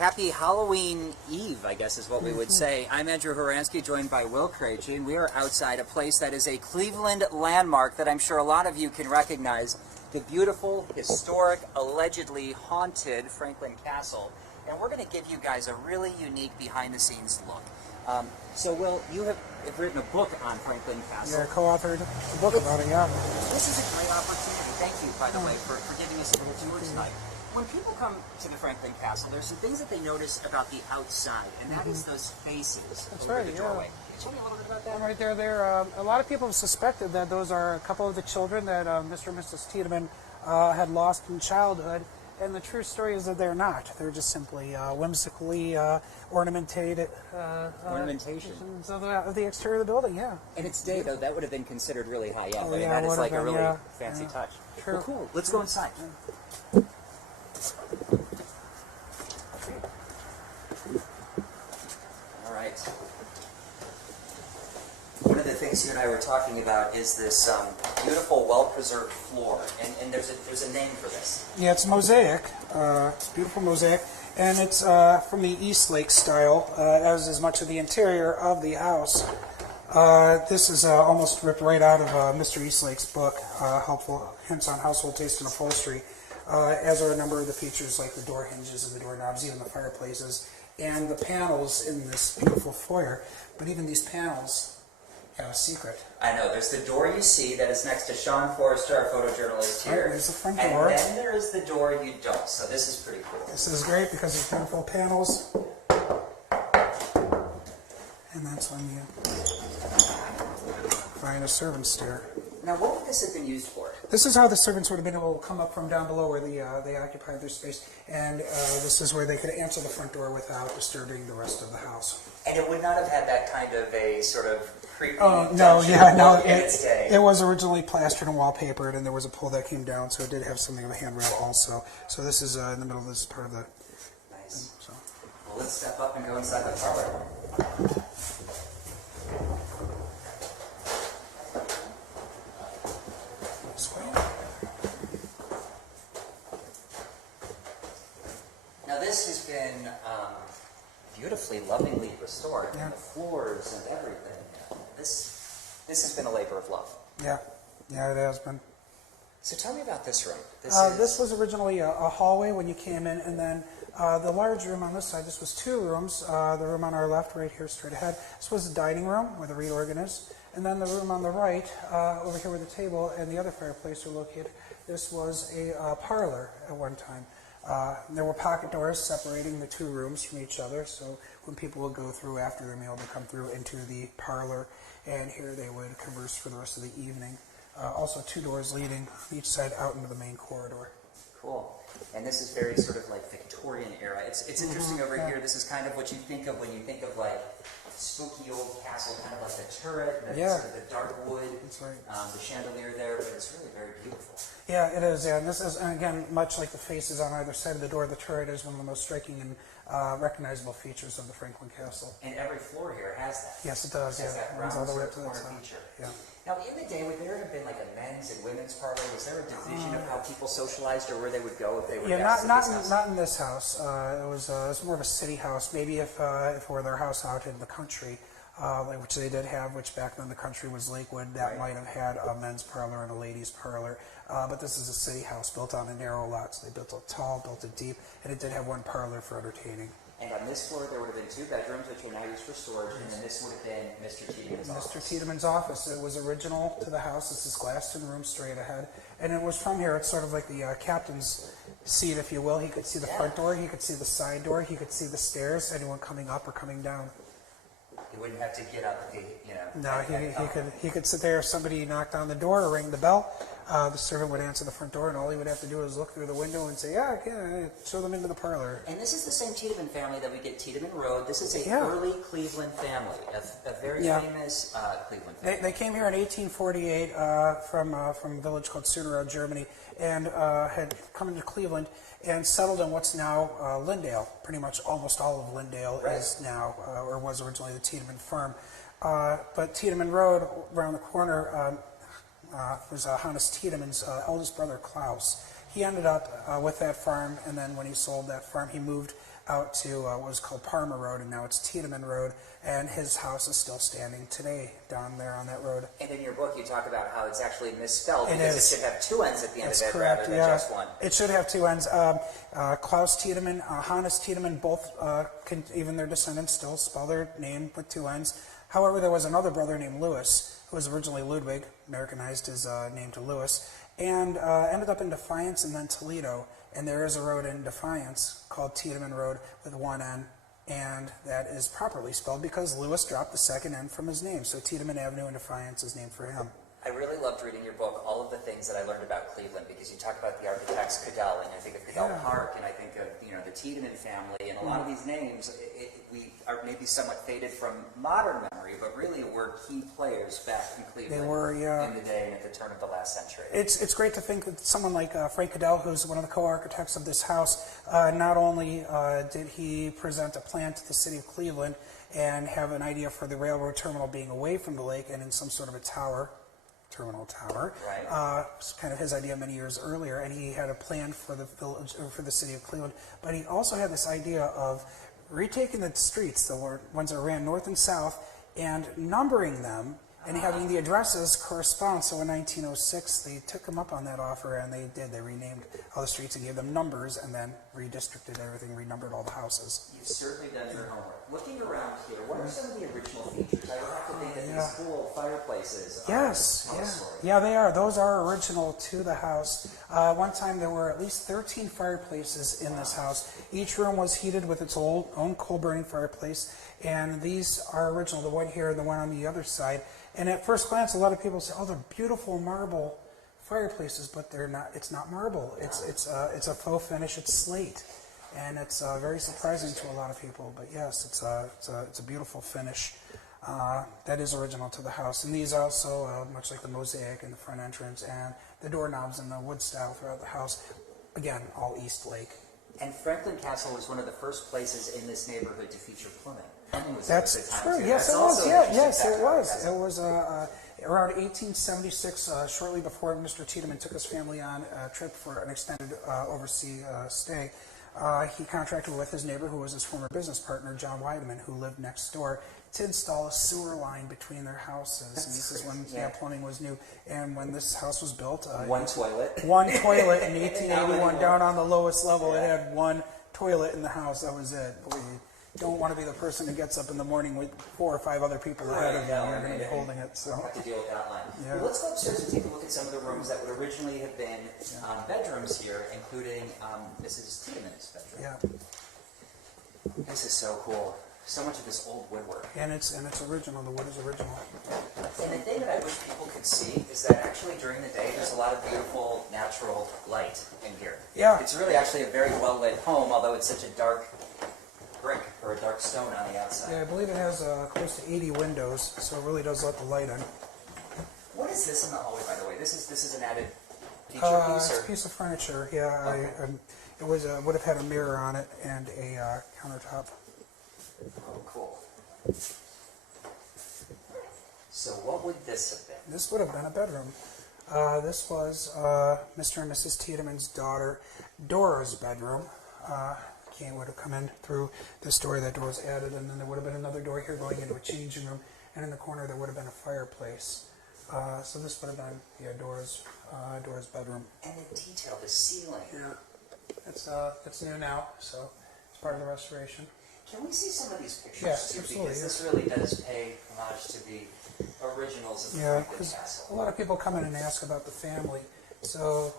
Happy Halloween Eve, I guess is what we would say. I'm Andrew Horansky, joined by Will Krejci, and we are outside a place that is a Cleveland landmark that I'm sure a lot of you can recognize, the beautiful, historic, allegedly haunted Franklin Castle. And we're going to give you guys a really unique behind-the-scenes look. So, Will, you have written a book on Franklin Castle. Yeah, co-authored a book about it, yeah. This is a great opportunity. Thank you, by the way, for giving us a little tour tonight. When people come to the Franklin Castle, there's some things that they notice about the outside, and that is those faces over the doorway. Can you tell me a little bit about that? Right there, a lot of people have suspected that those are a couple of the children that Mr. and Mrs. Tiedemann had lost in childhood, and the true story is that they're not. They're just simply whimsically ornamentations of the exterior of the building, yeah. And it's day, though. That would have been considered really high up. Oh, I mean, yeah, that is like a been, really fancy touch. True. Well, cool. Let's go inside. All right. One of the things you and I were talking about is this beautiful, well-preserved floor, and there's a name for this. Yeah, it's mosaic. It's beautiful mosaic, and it's from the East Lake style, as is much of the interior of the house. This is almost ripped right out of Mr. Eastlake's book, Helpful Hints on Household Taste and Upholstery, as are a number of the features like the door hinges and the doorknobs, even the fireplaces, and the panels in this beautiful foyer. But even these panels have a secret. I know. There's the door you see that is next to Sean Forrester, our photojournalist here. There's the front door. And then there is the door you don't. So this is pretty cool. This is great because it's beautiful panels. And that's when you find a servant's stair. Now, what would this have been used for? This is how the servants would have been able to come up from down below where they occupied their space, and this is where they could answer the front door without disturbing the rest of the house. And it would not have had that kind of a sort of creepy it was originally plastered and wallpapered, and there was a pole that came down, so it did have something of a handrail also. So this is in the middle of this part of the... Nice. So. Well, let's step up and go inside the parlor. Now this has been beautifully, lovingly restored, and the floors and everything. This has been a labor of love. Yeah, it has been. So tell me about this room. This was originally a hallway when you came in, and then the large room on this side, this was two rooms. The room on our left, right here, straight ahead, this was the dining room where the reed organ is. And then the room on the right, over here where the table and the other fireplace are located, this was a parlor at one time. There were pocket doors separating the two rooms from each other, so when people would go through after their meal, they'd come through into the parlor, and here they would converse for the rest of the evening. Also two doors leading each side out into the main corridor. Cool. And this is very sort of like Victorian era. It's interesting over here. This is kind of what you think of when you think of like spooky old castle, kind of like the turret, sort of the dark wood, that's right. The chandelier there, but it's really very beautiful. Yeah, it is. Yeah, and this is, and again, much like the faces on either side of the door, the turret is one of the most striking and recognizable features of the Franklin Castle. And every floor here has that. Yes, it does. It has that round all the way up sort to of the corner top. feature. Yeah. Now, in the day, would there have been like a men's and women's parlor? Was there a division of how people socialized, or where they would go if they were guests at this house? Not in this house. It was more of a city house. Maybe if it were their house out in the country, which they did have, which back then the country was Lakewood, that might have had a men's parlor and a ladies' parlor. But this is a city house built on a narrow lot, so they built it tall, built it deep, and it did have one parlor for entertaining. And on this floor, there would have been two bedrooms, which are now used for storage, and then this would have been Mr. Tiedemann's office. Mr. Tiedemann's office. It was original to the house. This is Glaston room straight ahead. And it was from here. It's sort of like the captain's seat, if you will. He could see the front door. He could see the side door. He could see the stairs, anyone coming up or coming down. He wouldn't have to get up if he could sit there if somebody knocked on the door or rang the bell. The servant would answer the front door, and all he would have to do is look through the window and say, yeah, show them into the parlor. And this is the same Tiedemann family that we get Tiedemann Road. This is a early Cleveland family, a very famous Cleveland family. They came here in 1848 from a village called Suderau, Germany, and had come into Cleveland and settled in what's now Lindale. Pretty much almost all of Lindale is now, or was originally the Tiedemann farm. But Tiedemann Road, around the corner, was Hannes Tiedemann's eldest brother, Klaus. He ended up with that farm, and then when he sold that farm, he moved out to what was called Parma Road, and now it's Tiedemann Road, and his house is still standing today down there on that road. And in your book, you talk about how it's actually misspelled It because is. it should have two ends at the end That's of it correct, rather than yeah. just one. It should have two ends. Klaus Tiedemann, Hannes Tiedemann, both, even their descendants still spell their name with two ends. However, there was another brother named Louis, who was originally Ludwig, Americanized his name to Louis, and ended up in Defiance and then Toledo. And there is a road in Defiance called Tiedemann Road with one N, and that is properly spelled because Louis dropped the second N from his name. So Tiedemann Avenue in Defiance is named for him. I really loved reading your book, all of the things that I learned about Cleveland, because you talk about the architects Cadell, and I think of Cadell Park, and I think of the Tiedemann family, and a lot of these names we are maybe somewhat faded from modern memory, but really were key players back in Cleveland. They were, yeah. In the day and at the turn of the last century. It's great to think that someone like Frank Cadell, who's one of the co-architects of this house, not only did he present a plan to the city of Cleveland and have an idea for the railroad terminal being away from the lake and in some sort of a terminal tower. Right. It's kind of his idea many years earlier, and he had a plan for the village, or for the city of Cleveland. But he also had this idea of retaking the streets, the ones that ran north and south, and numbering them and having the addresses correspond. So in 1906, they took him up on that offer, and they did. They renamed all the streets and gave them numbers, and then redistricted everything, renumbered all the houses. You've certainly done your homework. Looking around here, what are some of the original features? I would have to think that these cool fireplaces Yeah, they are. Those are original to the house. One time there were at least 13 fireplaces in this house. Each room was heated with its own coal-burning fireplace, and these are original, the one here and the one on the other side. And at first glance, a lot of people say, "Oh, they're beautiful marble fireplaces," but they're not. It's not marble. It's a faux finish. It's slate, and it's very surprising to a lot of people. But yes, it's a beautiful finish that is original to the house. And these also, much like the mosaic in the front entrance and the doorknobs and the wood style throughout the house, again, all East Lake. And Franklin Castle was one of the first places in this neighborhood to feature plumbing. That's true. Yes, it was. Yes, it was. It was around 1876, shortly before Mr. Tiedemann took his family on a trip for an extended overseas stay. He contracted with his neighbor, who was his former business partner, John Tiedemann, who lived next door, to install a sewer line between their houses. And this is when plumbing was new. And when this house was built, one toilet. One toilet in 1881, down on the lowest level. It had one toilet in the house. That was it. You don't want to be the person who gets up in the morning with 4 or 5 other people ahead of you. You're going to be holding it. So have to deal with that line. Yeah. Well, let's go upstairs and take a look at some of the rooms that would originally have been bedrooms here, including Mrs. Tiedemann's bedroom. Yeah. This is so cool. So much of this old woodwork. And it's original. The wood is original. And the thing that I wish people could see is that actually during the day there's a lot of beautiful natural light in here. Yeah. It's really actually a very well lit home, although it's such a dark brick or a dark stone on the outside. Yeah, I believe it has close to 80 windows, so it really does let the light in. What is this in the hallway, by the way? This is an added feature piece, It's or? a piece of furniture. Yeah, Okay. it was would have had a mirror on it and a countertop. Oh, cool. So what would this have been? This would have been a bedroom. This was Mr. and Mrs. Tiedemann's daughter Dora's bedroom. Kane would have come in through this door. That door was added, and then there would have been another door here going into a changing room, and in the corner there would have been a fireplace. So this would have been Dora's bedroom. And the detail, the ceiling. Yeah, it's new now, so it's part of the restoration. Can we see some of these pictures Yes, too? absolutely, Because yes. this really does pay homage to the originals of the Yeah, Franklin because Castle. a lot of people come in and ask about the family. So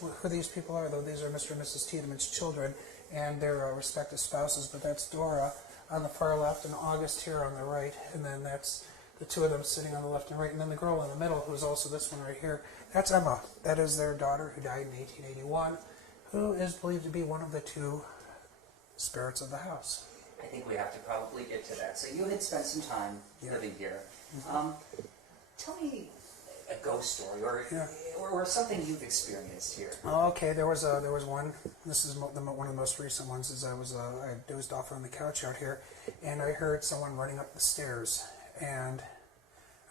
who these people are, though, these are Mr. and Mrs. Tiedemann's children and their respective spouses, but that's Dora on the far left and August here on the right, and then that's the two of them sitting on the left and right, and then the girl in the middle, who's also this one right here, that's Emma. That is their daughter, who died in 1881, who is believed to be one of the 2 spirits of the house. I think we have to probably get to that. So you had spent some time living here. Tell me a ghost story or something you've experienced here. Okay, there was one. This is one of the most recent ones. Is I dozed off on the couch out here, and I heard someone running up the stairs, and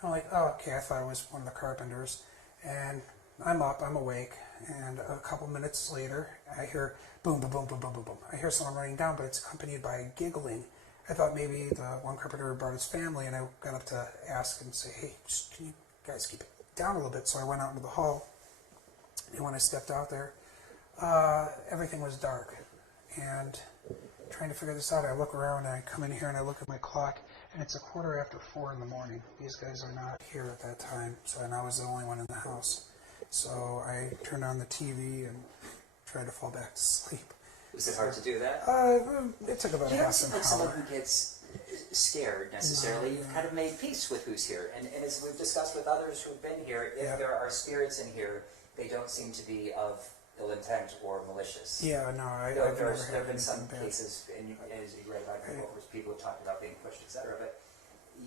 I'm like, oh, okay. I thought it was one of the carpenters, and I'm up, I'm awake, and a couple minutes later, I hear boom, boom, boom, boom, boom, boom, boom. I hear someone running down, but it's accompanied by giggling. I thought maybe the one carpenter brought his family, and I got up to ask and say, hey, can you guys keep it down a little bit? So I went out into the hall, and when I stepped out there, everything was dark. And trying to figure this out, I look around, and I come in here, and I look at my clock, and it's 4:15 in the morning. These guys are not here at that time, and I was the only one in the house. So I turned on the TV and tried to fall back to sleep. Was it hard to do that? It took about You half don't seem an like hour. someone who gets scared necessarily. You've kind of made peace with who's here. And as we've discussed with others who've been here, if there are spirits in here, they don't seem to be of ill intent or malicious. Yeah, no, There have been some cases, and as you read about before, where people have talked about being pushed, etc., but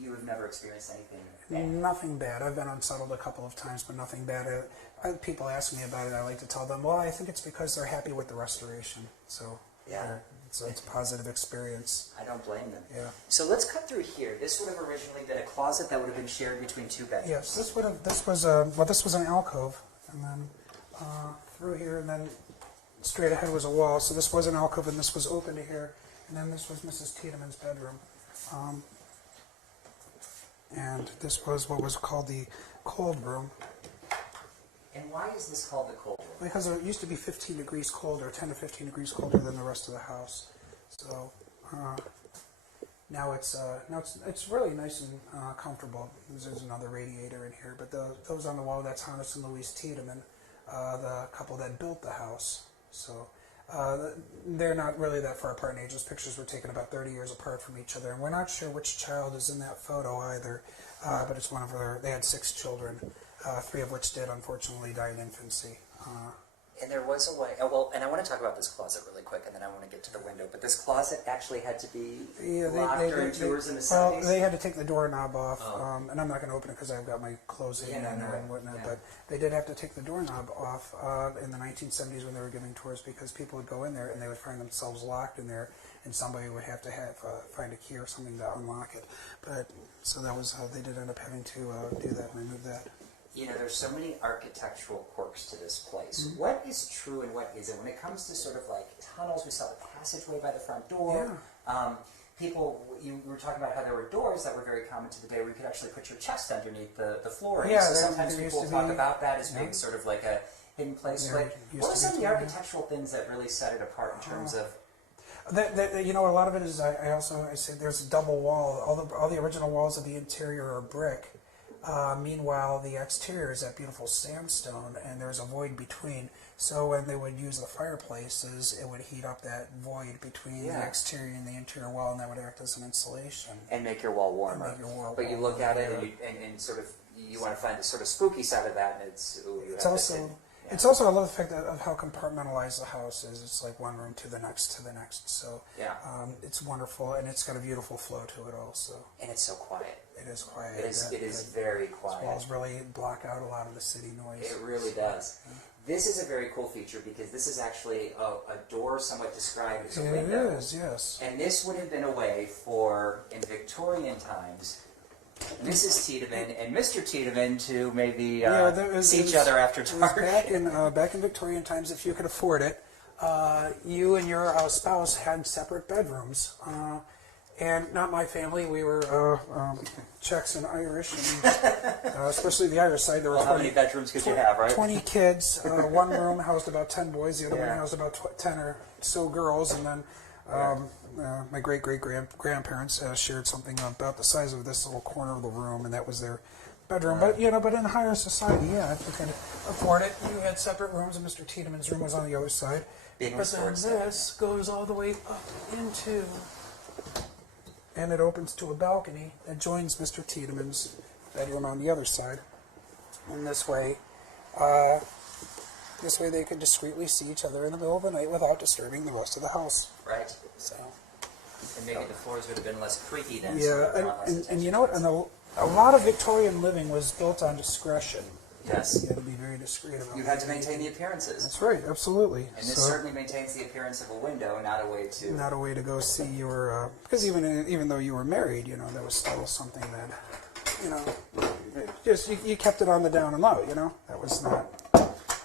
you have never experienced anything bad. Nothing bad. I've been unsettled a couple of times, but nothing bad. People ask me about it. I like to tell them, well, I think it's because they're happy with the restoration. So it's a positive experience. I don't blame them. Yeah. So let's cut through here. This would have originally been a closet that would have been shared between two bedrooms. Yes, this was an alcove, and then through here, and then straight ahead was a wall. So this was an alcove, and this was open to here, and then this was Mrs. Tiedemann's bedroom. And this was what was called the cold room. And why is this called the cold room? Because it used to be 15 degrees colder, 10 to 15 degrees colder than the rest of the house. So now it's really nice and comfortable. There's another radiator in here, but those on the wall, that's Hannes and Louise Tiedemann, the couple that built the house. So they're not really that far apart in age. Those pictures were taken about 30 years apart from each other, and we're not sure which child is in that photo either. But it's one of they had 6 children, 3 of which did unfortunately die in infancy. And there was a way, and I want to talk about this closet really quick, and then I want to get to the window, but this closet actually had to be locked during tours in the 70s? Well, they had to take the doorknob off, and I'm not going to open it because I've got my clothes in there and whatnot, but they did have to take the doorknob off in the 1970s when they were giving tours, because people would go in there and they would find themselves locked in there, and somebody would have to find a key or something to unlock it. But so that was how they did end up having to do that and remove that. You know, there's so many architectural quirks to this place. Mm-hmm. What is true and what isn't? When it comes to sort of like tunnels, we saw the passageway by the front door. Yeah. You were talking about how there were doors that were very common to the day where you could actually put your chest underneath the flooring. Yeah, so sometimes people talk about that as being sort of like a hidden place. Yeah, but what are some of the architectural things that really set it apart in terms of... You know, a lot of it is, I say there's a double wall. All the original walls of the interior are brick. Meanwhile, the exterior is that beautiful sandstone, and there's a void between. So when they would use the fireplaces, it would heat up that void between the exterior and the interior wall, and that would act as an insulation. And make your wall warmer. But you look at it, and sort of, you want to find the sort of spooky side of that, and it's also... It's also, I love the fact of how compartmentalized the house is. It's like one room to the next to the next. So it's wonderful, and it's got a beautiful flow to it also. And it's so quiet. It is quiet. It is very quiet. These walls really block out a lot of the city noise. It really does. Yeah. This is a very cool feature because this is actually a door somewhat described as a window. It is, yes. And this would have been a way for, in Victorian times, Mrs. Tiedemann and Mr. Tiedemann to maybe see each other after dark. Back in Victorian times, if you could afford it, you and your spouse had separate bedrooms. And not my family. We were Czechs and Irish, and especially the Irish side. There were how many bedrooms could you have, right? 20 kids. One room housed about 10 boys. The other one housed about 10 or so girls, and then. My great-great-grandparents shared something about the size of this little corner of the room, and that was their bedroom. But but in higher society, if you could afford it, you had separate rooms, and Mr. Tiedemann's room was on the other side. But then this goes all the way up into, and it opens to a balcony that joins Mr. Tiedemann's bedroom on the other side. And this way they could discreetly see each other in the middle of the night without disturbing the rest of the house. Right. So. And maybe the floors would have been less creaky then. Yeah, and you know what? And a lot of Victorian living was built on discretion. Yes. You had to be very discreet about it. You had to maintain the appearances. That's right, absolutely. And this certainly maintains the appeirance of a window, not a way to... Not a way to go see your... because even though you were married, there was still something that, just you kept it on the down and low, That was not...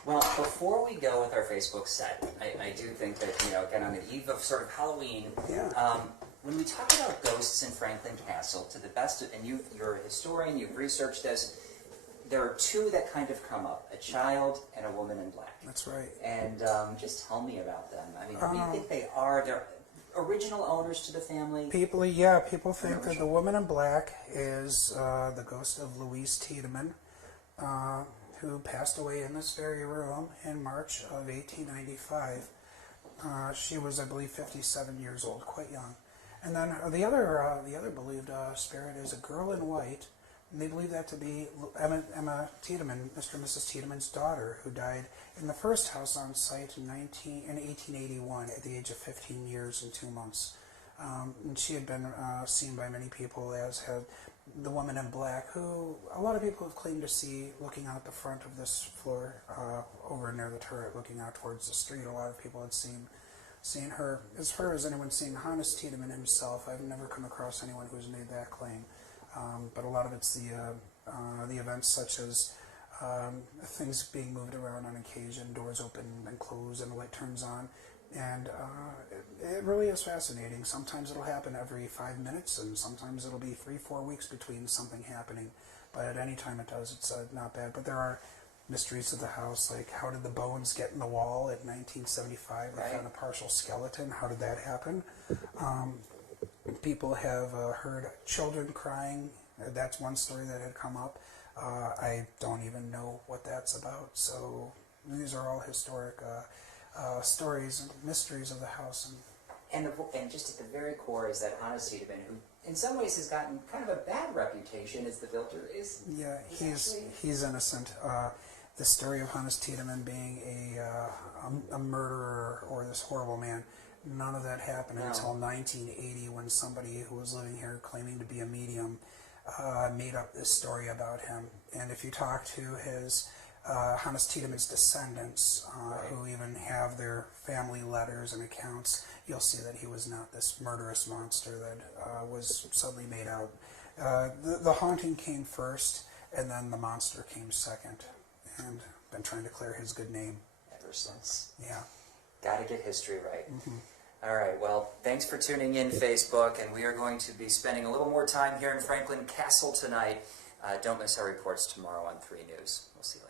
Well, before we go with our Facebook set, I do think that, again, on the eve of sort of Halloween, when we talk about ghosts in Franklin Castle, to the best of, and you're a historian, you've researched this, there are two that kind of come up, a child and a woman in black. That's right. And just tell me about them. I mean, who do you think they are? They're original owners to the family? People think that the woman in black is the ghost of Louise Tiedemann, who passed away in this very room in March of 1895. She was, I believe, 57 years old, quite young. And then the other believed spirit is a girl in white, and they believe that to be Emma Tiedemann, Mr. and Mrs. Tiedemann's daughter, who died in the first house on site in 1881 at the age of 15 years and 2 months. And she had been seen by many people, as had the woman in black, who a lot of people have claimed to see looking out the front of this floor, over near the turret, looking out towards the street. A lot of people had seen her. As far as anyone seeing Hannes Tiedemann himself, I've never come across anyone who's made that claim. But a lot of it's the events such as things being moved around on occasion, doors open and close, and the light turns on. And it really is fascinating. Sometimes it'll happen every 5 minutes, and sometimes it'll be 3-4 weeks between something happening. But at any time it does, it's not bad. But there are mysteries of the house, like how did the bones get in the wall at 1975? They found a partial skeleton. How did that happen? People have heard children crying. That's one story that had come up. I don't even know what that's about. So these are all historic stories and mysteries of the house. And just at the very core is that Hannes Tiedemann, who in some ways has gotten kind of a bad reputation as the builder, is... Yeah, he's innocent. The story of Hannes Tiedemann being a murderer or this horrible man, none of that happened until 1980, when somebody who was living here claiming to be a medium made up this story about him. And if you talk to his Hannes Tiedemann's descendants, who even have their family letters and accounts, you'll see that he was not this murderous monster that was suddenly made out. The haunting came first, and then the monster came second. And been trying to clear his good name ever since. Yeah. Gotta get history right. All right, well, thanks for tuning in, Facebook, and we are going to be spending a little more time here in Franklin Castle tonight. Don't miss our reports tomorrow on 3 News. We'll see you later.